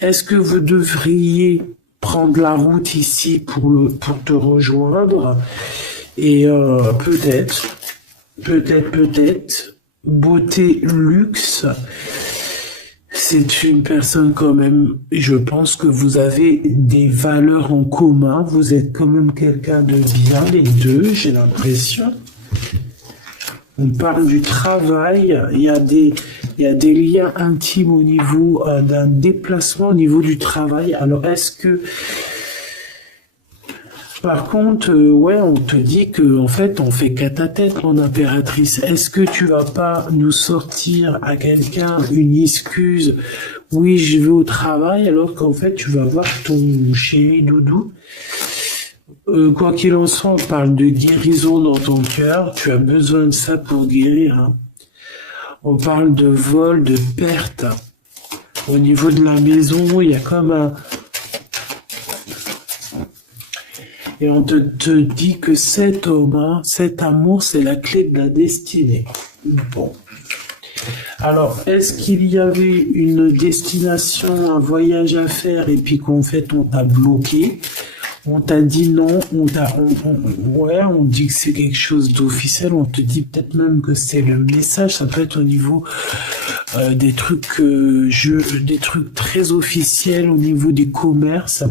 est-ce que vous devriez prendre la route ici pour te rejoindre? Et peut-être, beauté, luxe, c'est une personne quand même, je pense que vous avez des valeurs en commun, vous êtes quand même quelqu'un de bien, les deux, j'ai l'impression. On parle du travail, il y a des liens intimes au niveau d'un déplacement au niveau du travail. Alors est-ce que par contre, ouais, on te dit que en fait, on fait qu'à ta tête, mon impératrice. Est-ce que tu vas pas nous sortir à quelqu'un une excuse? Oui, je vais au travail, alors qu'en fait, tu vas voir ton chéri doudou. Quoi qu'il en soit, on parle de guérison dans ton cœur. Tu as besoin de ça pour guérir, hein. On parle de vol, de perte. Au niveau de la maison, il y a comme un... Et on te dit que cet homme, hein, cet amour, c'est la clé de la destinée. Bon. Alors, est-ce qu'il y avait une destination, un voyage à faire, et puis qu'en fait, on t'a bloqué? On t'a dit non, on dit que c'est quelque chose d'officiel, on te dit peut-être même que c'est le message, ça peut être au niveau des trucs, des trucs très officiels, au niveau des commerces.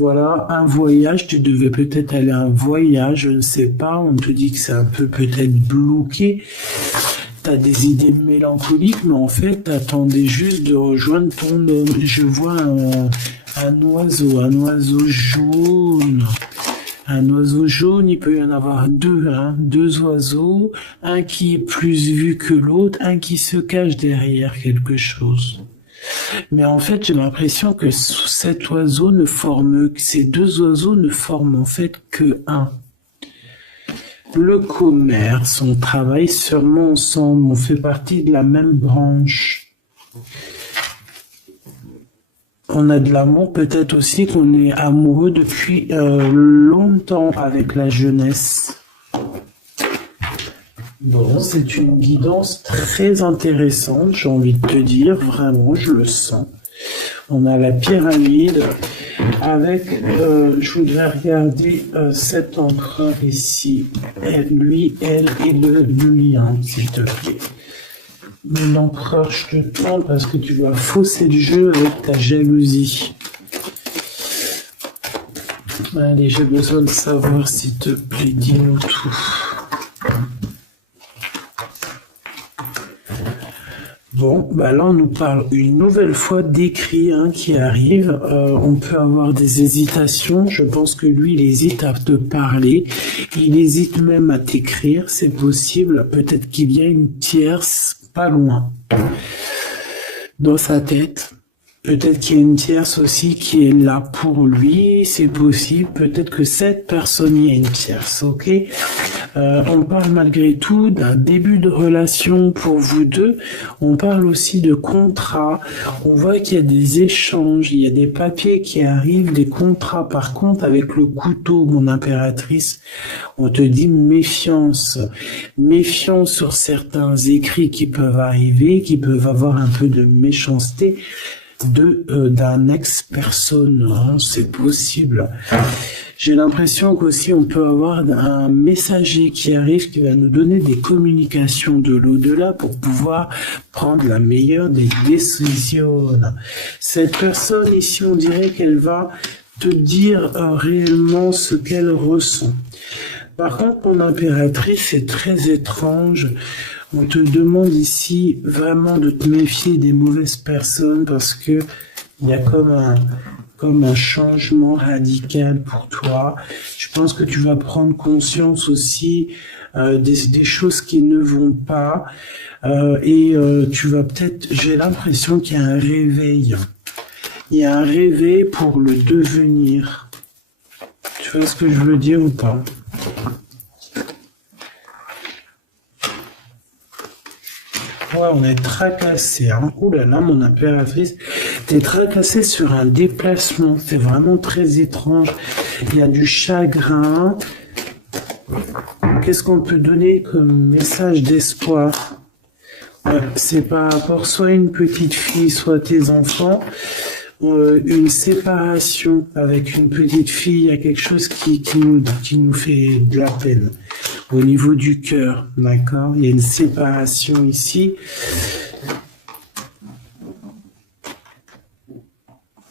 Voilà, un voyage, tu devais peut-être aller à un voyage, je ne sais pas, on te dit que c'est un peu peut-être bloqué, t'as des idées mélancoliques, mais en fait, t'attendais juste de rejoindre ton homme. Je vois un oiseau jaune. Un oiseau jaune, il peut y en avoir deux, hein, deux oiseaux, un qui est plus vu que l'autre, un qui se cache derrière quelque chose. Mais en fait, j'ai l'impression que ces deux oiseaux ne forment en fait que un. Le commerce, on travaille sûrement ensemble, on fait partie de la même branche. On a de l'amour, peut-être aussi qu'on est amoureux depuis longtemps avec la jeunesse. Bon, c'est une guidance très intéressante, j'ai envie de te dire, vraiment, je le sens. On a la pyramide avec, je voudrais regarder cet empereur ici. Lui, elle et le lion, s'il te plaît. L'empereur, je te tente parce que tu vas fausser le jeu avec ta jalousie. Allez, j'ai besoin de savoir, s'il te plaît, dis-nous tout. Bon, bah là on nous parle une nouvelle fois d'écrit, hein, qui arrive. On peut avoir des hésitations. Je pense que lui, il hésite à te parler. Il hésite même à t'écrire. C'est possible. Peut-être qu'il y a une tierce pas loin dans sa tête. Peut-être qu'il y a une tierce aussi qui est là pour lui, c'est possible. Peut-être que cette personne y a une tierce, ok? On parle malgré tout d'un début de relation pour vous deux. On parle aussi de contrat. On voit qu'il y a des échanges, il y a des papiers qui arrivent, des contrats. Par contre, avec le couteau, mon impératrice, on te dit méfiance. Méfiance sur certains écrits qui peuvent arriver, qui peuvent avoir un peu de méchanceté. d'un ex-personne, hein, c'est possible. J'ai l'impression qu'aussi on peut avoir un messager qui arrive, qui va nous donner des communications de l'au-delà pour pouvoir prendre la meilleure des décisions. Cette personne ici, on dirait qu'elle va te dire réellement ce qu'elle ressent. Par contre, mon impératrice, c'est très étrange. On te demande ici vraiment de te méfier des mauvaises personnes parce que il y a comme un changement radical pour toi. Je pense que tu vas prendre conscience aussi des choses qui ne vont pas et tu vas peut-être, j'ai l'impression qu'il y a un réveil. Il y a un réveil pour le devenir. Tu vois ce que je veux dire ou pas? Ouais, on est tracassé. Hein. Ouh là là, mon impératrice, t'es tracassé sur un déplacement. C'est vraiment très étrange. Il y a du chagrin. Qu'est-ce qu'on peut donner comme message d'espoir? Ouais, c'est par rapport soit à une petite fille, soit tes enfants. Une séparation avec une petite fille, il y a quelque chose qui nous fait de la peine au niveau du cœur, d'accord? Il y a une séparation ici.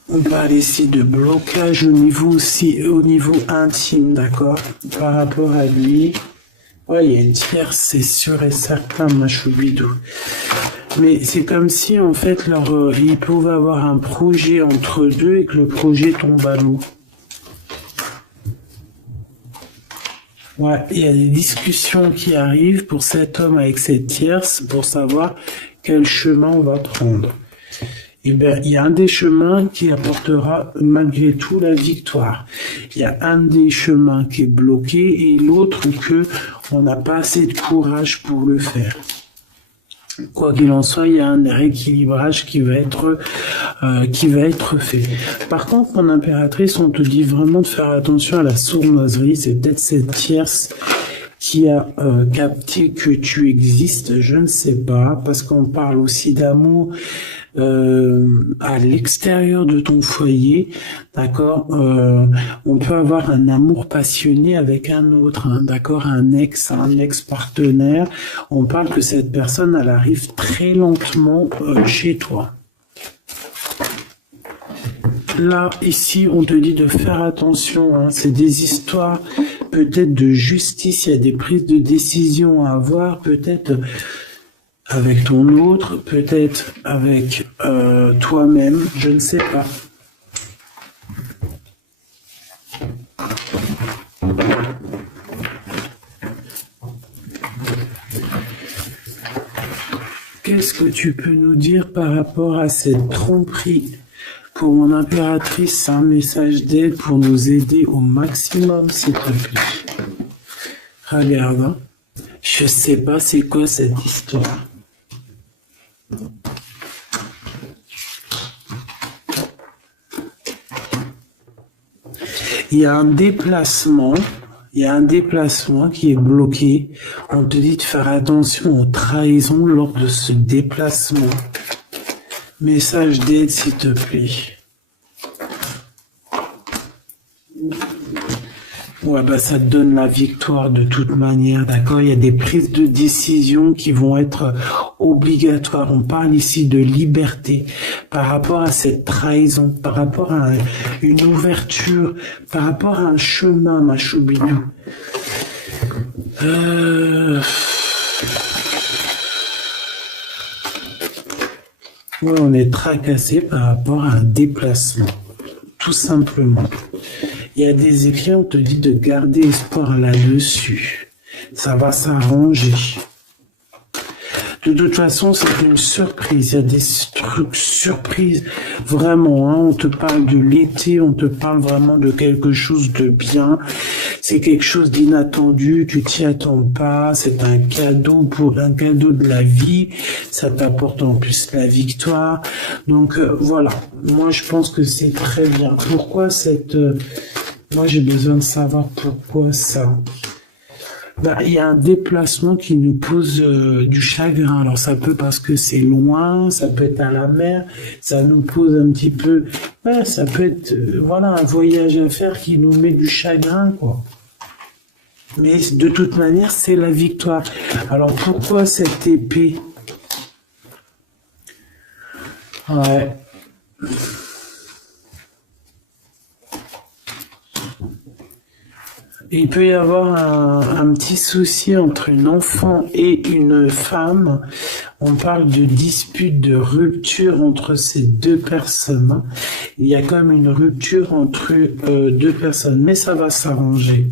On parle ici de blocage au niveau intime, d'accord? Par rapport à lui. Ouais, il y a une tierce, c'est sûr et certain, Machoubidou. Mais c'est comme si, en fait, ils pouvaient avoir un projet entre deux et que le projet tombe à l'eau. Ouais, il y a des discussions qui arrivent pour cet homme avec cette tierce pour savoir quel chemin on va prendre. Et bien, il y a un des chemins qui apportera malgré tout la victoire. Il y a un des chemins qui est bloqué et l'autre que on n'a pas assez de courage pour le faire. Quoi qu'il en soit, il y a un rééquilibrage qui va être fait. Par contre, mon impératrice, on te dit vraiment de faire attention à la sournoiserie. C'est peut-être cette tierce qui a capté que tu existes, je ne sais pas, parce qu'on parle aussi d'amour à l'extérieur de ton foyer, d'accord. On peut avoir un amour passionné avec un autre, hein, d'accord, un ex-partenaire. On parle que cette personne, elle arrive très lentement chez toi. Là, ici, on te dit de faire attention, hein, c'est des histoires peut-être de justice, il y a des prises de décision à avoir, peut-être avec ton autre, peut-être avec toi-même, je ne sais pas. Qu'est-ce que tu peux nous dire par rapport à cette tromperie? Pour mon impératrice, un message d'aide pour nous aider au maximum, s'il te plaît. Regarde, hein. Je sais pas c'est quoi cette histoire. Il y a un déplacement qui est bloqué. On te dit de faire attention aux trahisons lors de ce déplacement. Message d'aide, s'il te plaît. Ouais, bah ça te donne la victoire de toute manière, d'accord? Il y a des prises de décision qui vont être obligatoires. On parle ici de liberté par rapport à cette trahison, par rapport à une ouverture, par rapport à un chemin, ma choubidou. Ouais, on est tracassé par rapport à un déplacement, tout simplement. Il y a des écrits, on te dit de garder espoir là-dessus. Ça va s'arranger. De toute façon, c'est une surprise. Il y a des trucs surprises. Vraiment, hein, on te parle de l'été, on te parle vraiment de quelque chose de bien. C'est quelque chose d'inattendu, tu t'y attends pas. C'est un cadeau de la vie. Ça t'apporte en plus la victoire. Donc voilà. Moi, je pense que c'est très bien. Pourquoi moi, j'ai besoin de savoir pourquoi ça. Bah, il y a un déplacement qui nous pose du chagrin. Alors ça peut parce que c'est loin, ça peut être à la mer, ça nous pose un petit peu... Ouais, ça peut être voilà, un voyage à faire qui nous met du chagrin, quoi. Mais de toute manière, c'est la victoire. Alors pourquoi cette épée? Ouais. Il peut y avoir un petit souci entre une enfant et une femme. On parle de dispute, de rupture entre ces deux personnes. Il y a comme une rupture entre deux personnes, mais ça va s'arranger.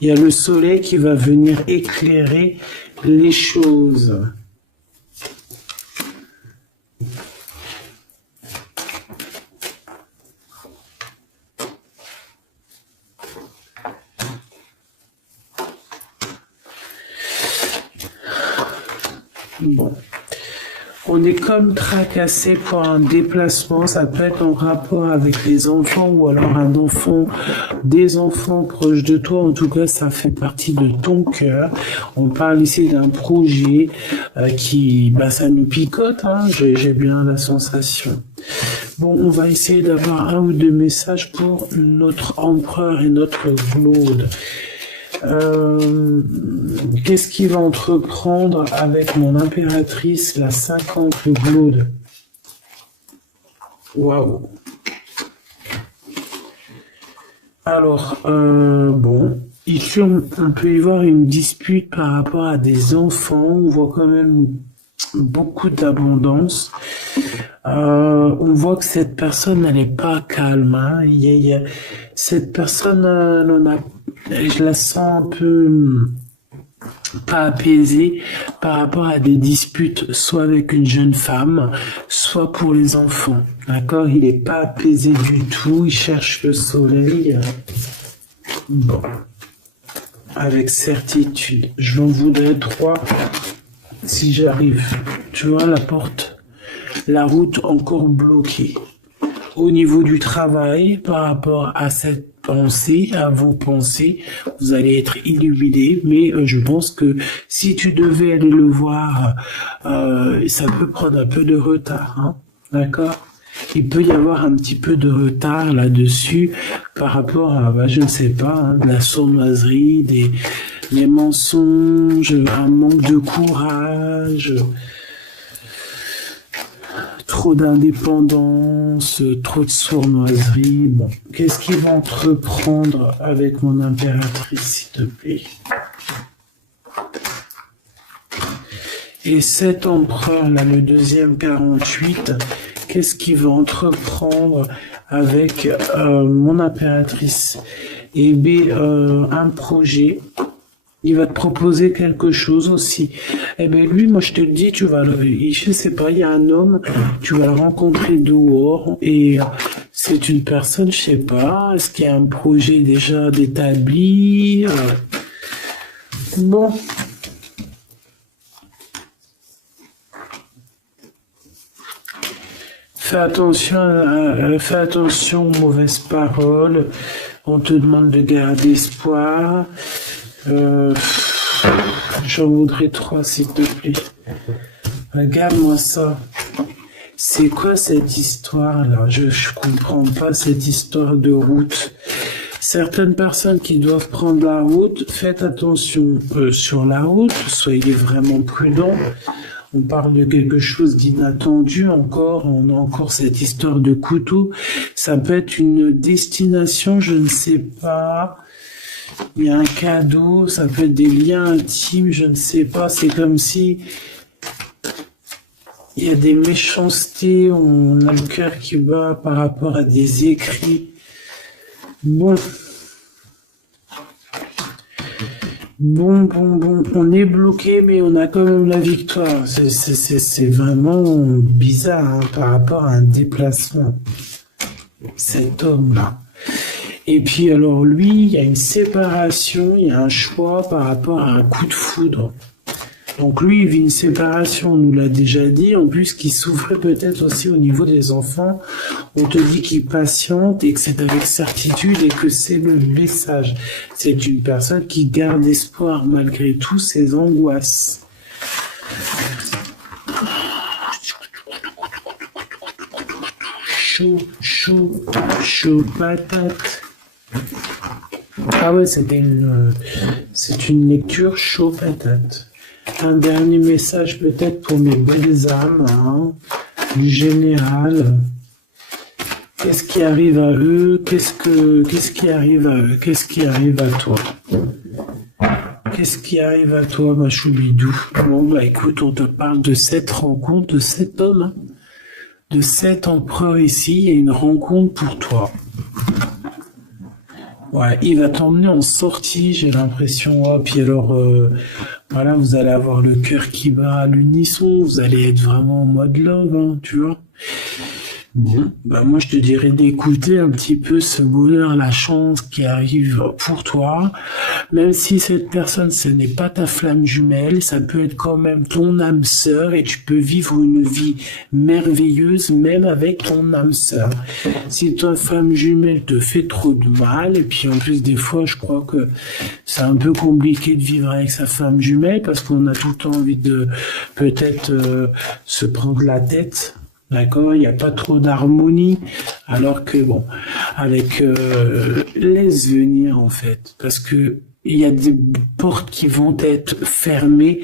Il y a le soleil qui va venir éclairer les choses. Bon. On est comme tracassé pour un déplacement, ça peut être en rapport avec les enfants ou alors un enfant, des enfants proches de toi, en tout cas ça fait partie de ton cœur. On parle ici d'un projet qui, ça nous picote, hein, j'ai bien la sensation. Bon, on va essayer d'avoir un ou deux messages pour notre empereur et notre Claude. Qu'est-ce qu'il va entreprendre avec mon impératrice, la 50 Claude? Waouh. Alors, bon, ici on peut y voir une dispute par rapport à des enfants. On voit quand même beaucoup d'abondance. On voit que cette personne, elle n'est pas calme. Hein. Cette personne, je la sens un peu pas apaisée par rapport à des disputes, soit avec une jeune femme, soit pour les enfants. D'accord? Il n'est pas apaisé du tout. Il cherche le soleil. Bon. Avec certitude. Je m'en voudrais 3 si j'arrive. Tu vois la porte? La route encore bloquée. Au niveau du travail, par rapport à cette pensée, à vos pensées, vous allez être illuminé, mais je pense que si tu devais aller le voir, ça peut prendre un peu de retard, hein, d'accord? Il peut y avoir un petit peu de retard là-dessus par rapport à, je ne sais pas, hein, de la sournoiserie, des mensonges, un manque de courage, trop d'indépendance, trop de sournoiserie. Bon, qu'est-ce qu'il va entreprendre avec mon impératrice, s'il te plaît? Et cet empereur, là, le deuxième 48, qu'est-ce qu'il va entreprendre avec mon impératrice? Eh bien, un projet. Il va te proposer quelque chose aussi. Eh ben lui, moi je te le dis, je sais pas, il y a un homme, tu vas le rencontrer dehors et c'est une personne, je sais pas, est-ce qu'il y a un projet déjà d'établi? Bon. Fais attention aux mauvaises paroles. On te demande de garder espoir. J'en voudrais 3, s'il te plaît. Regarde-moi ça. C'est quoi cette histoire-là? Je comprends pas cette histoire de route. Certaines personnes qui doivent prendre la route, faites attention sur la route, soyez vraiment prudents. On parle de quelque chose d'inattendu encore, on a encore cette histoire de couteau. Ça peut être une destination, je ne sais pas. Il y a un cadeau, ça peut être des liens intimes, je ne sais pas. C'est comme si il y a des méchancetés, on a le cœur qui bat par rapport à des écrits. Bon, on est bloqué, mais on a quand même la victoire. C'est vraiment bizarre hein, par rapport à un déplacement. Cet homme-là. Et puis alors lui, il y a une séparation, il y a un choix par rapport à un coup de foudre. Donc lui, il vit une séparation, on nous l'a déjà dit. En plus, qu'il souffrait peut-être aussi au niveau des enfants. On te dit qu'il patiente et que c'est avec certitude et que c'est le message. C'est une personne qui garde espoir malgré tout ses angoisses. Chaud, chaud, chaud patate. Ah ouais, c'est une lecture chaud patate. Un dernier message peut-être pour mes belles âmes, hein, du général. Qu'est-ce qui arrive à eux? Qu'est-ce qui arrive à eux? Qu'est-ce qui arrive à toi? Qu'est-ce qui arrive à toi, ma choubidou? Bon, bah écoute, on te parle de cette rencontre, de cet homme, hein, de cet empereur ici. Il y a une rencontre pour toi. Ouais, il va t'emmener en sortie, j'ai l'impression. Oh, puis alors, voilà, vous allez avoir le cœur qui bat à l'unisson, vous allez être vraiment en mode love, hein, tu vois. Bon, bah moi je te dirais d'écouter un petit peu ce bonheur, la chance qui arrive pour toi, même si cette personne ce n'est pas ta flamme jumelle, ça peut être quand même ton âme sœur et tu peux vivre une vie merveilleuse même avec ton âme sœur. Si ta flamme jumelle te fait trop de mal, et puis en plus des fois je crois que c'est un peu compliqué de vivre avec sa flamme jumelle parce qu'on a tout le temps envie de peut-être se prendre la tête. D'accord, il n'y a pas trop d'harmonie, alors que bon, avec laisse venir en fait, parce que il y a des portes qui vont être fermées,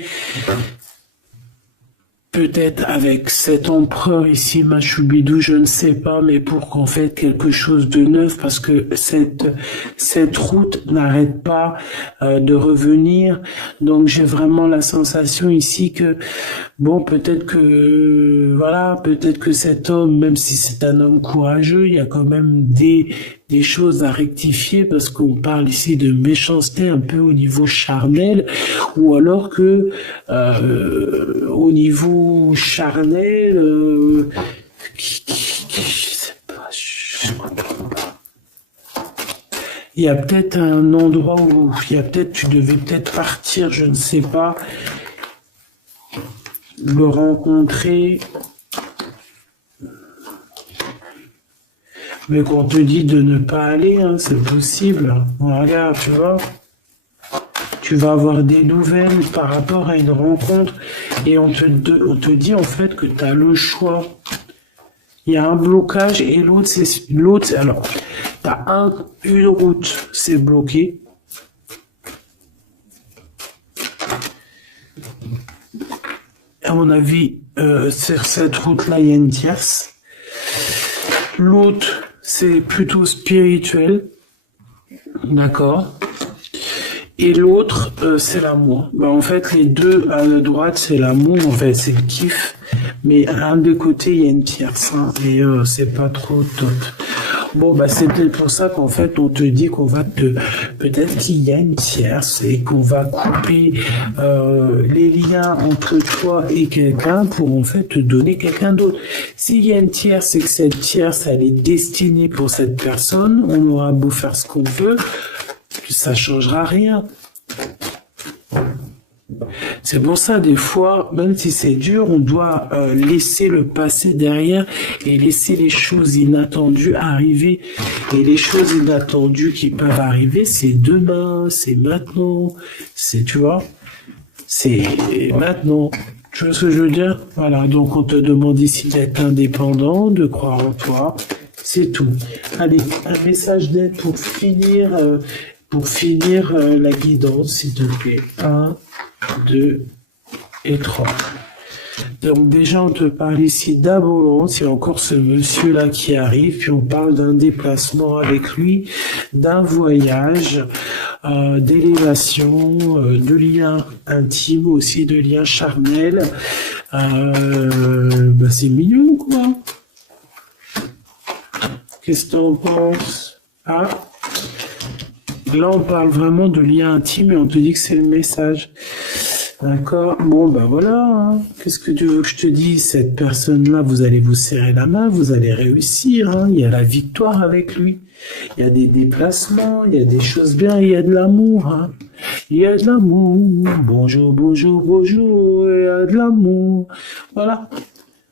peut-être avec cet empereur ici, Machoubidou, je ne sais pas, mais pour qu'on fasse quelque chose de neuf, parce que cette route n'arrête pas de revenir, donc j'ai vraiment la sensation ici que bon, peut-être que cet homme, même si c'est un homme courageux, il y a quand même des choses à rectifier parce qu'on parle ici de méchanceté un peu au niveau charnel, ou alors que au niveau charnel, je sais pas, je comprends pas. Il y a peut-être un endroit où tu devais peut-être partir, je ne sais pas, le rencontrer, mais qu'on te dit de ne pas aller, hein, c'est possible. Regarde, tu vois, tu vas avoir des nouvelles par rapport à une rencontre et on te dit en fait que tu as le choix. Il y a un blocage et l'autre, alors, tu as une route, c'est bloqué. À mon avis, sur cette route-là, il y a une tierce. L'autre, c'est plutôt spirituel. D'accord. Et l'autre, c'est l'amour. Bah, en fait, les deux à la droite, c'est l'amour. En fait, c'est le kiff. Mais à un des côtés, il y a une tierce. Hein, et c'est pas trop top. Bon, bah, c'est peut-être pour ça qu'en fait, on te dit qu'on va peut-être qu'il y a une tierce et qu'on va couper les liens entre toi et quelqu'un pour en fait te donner quelqu'un d'autre. S'il y a une tierce, c'est que cette tierce, elle est destinée pour cette personne. On aura beau faire ce qu'on veut, ça changera rien. C'est pour ça, des fois, même si c'est dur, on doit laisser le passé derrière et laisser les choses inattendues arriver. Et les choses inattendues qui peuvent arriver, c'est demain, c'est maintenant, tu vois, c'est maintenant. Tu vois ce que je veux dire? Voilà, donc on te demande ici d'être indépendant, de croire en toi, c'est tout. Allez, un message d'aide pour finir la guidance, s'il te plaît. 1, 2 et 3. Donc déjà, on te parle ici d'abondance. Il y a encore ce monsieur-là qui arrive. Puis on parle d'un déplacement avec lui, d'un voyage, d'élévation, de liens intimes aussi, de liens charnels. Bah c'est mignon, quoi. Qu'est-ce que t'en penses? Ah, là, on parle vraiment de liens intimes et on te dit que c'est le message. D'accord. Bon, ben voilà. Hein. Qu'est-ce que tu veux que je te dise? Cette personne-là, vous allez vous serrer la main, vous allez réussir. Hein. Il y a la victoire avec lui. Il y a des déplacements, il y a des choses bien, il y a de l'amour. Hein. Il y a de l'amour. Bonjour, bonjour, bonjour. Il y a de l'amour. Voilà.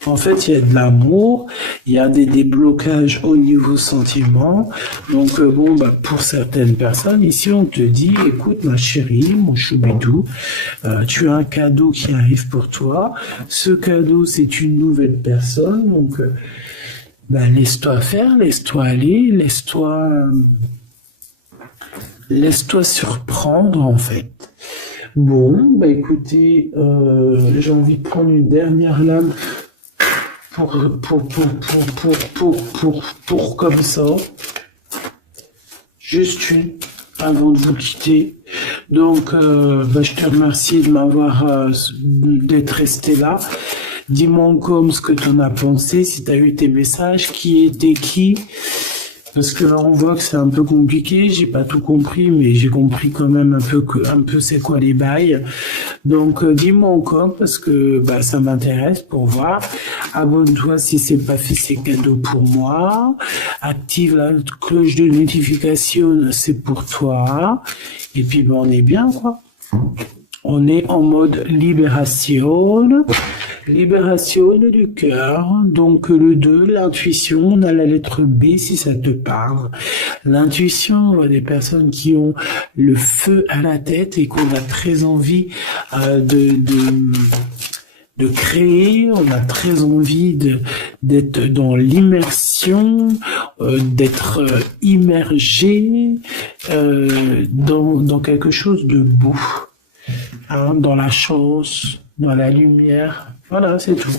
En fait, il y a de l'amour, il y a des déblocages au niveau sentiment. Donc, bon, bah, pour certaines personnes, ici, on te dit, écoute, ma chérie, mon choubidou, tu as un cadeau qui arrive pour toi. Ce cadeau, c'est une nouvelle personne. Donc, bah, laisse-toi faire, laisse-toi aller, laisse-toi surprendre, en fait. Bon, bah, écoutez, j'ai envie de prendre une dernière lame pour comme ça. Juste une, avant de vous quitter. Donc, bah, je te remercie de m'avoir, d'être resté là. Dis-moi encore ce que tu en as pensé, si tu as eu tes messages, qui était qui. Parce que là, on voit que c'est un peu compliqué. J'ai pas tout compris, mais j'ai compris quand même un peu c'est quoi les bails. Donc, dis-moi encore parce que bah, ça m'intéresse pour voir. Abonne-toi si c'est pas fait, c'est cadeau pour moi. Active la cloche de notification, c'est pour toi. Et puis, bah, on est bien, quoi. On est en mode libération. Libération du cœur. Donc le 2, l'intuition, on a la lettre B si ça te parle. L'intuition, on voit des personnes qui ont le feu à la tête et qu'on a très envie de créer, on a très envie d'être dans l'immersion, d'être immergé dans quelque chose de beau, hein, dans la chance, dans la lumière. Voilà, c'est tout.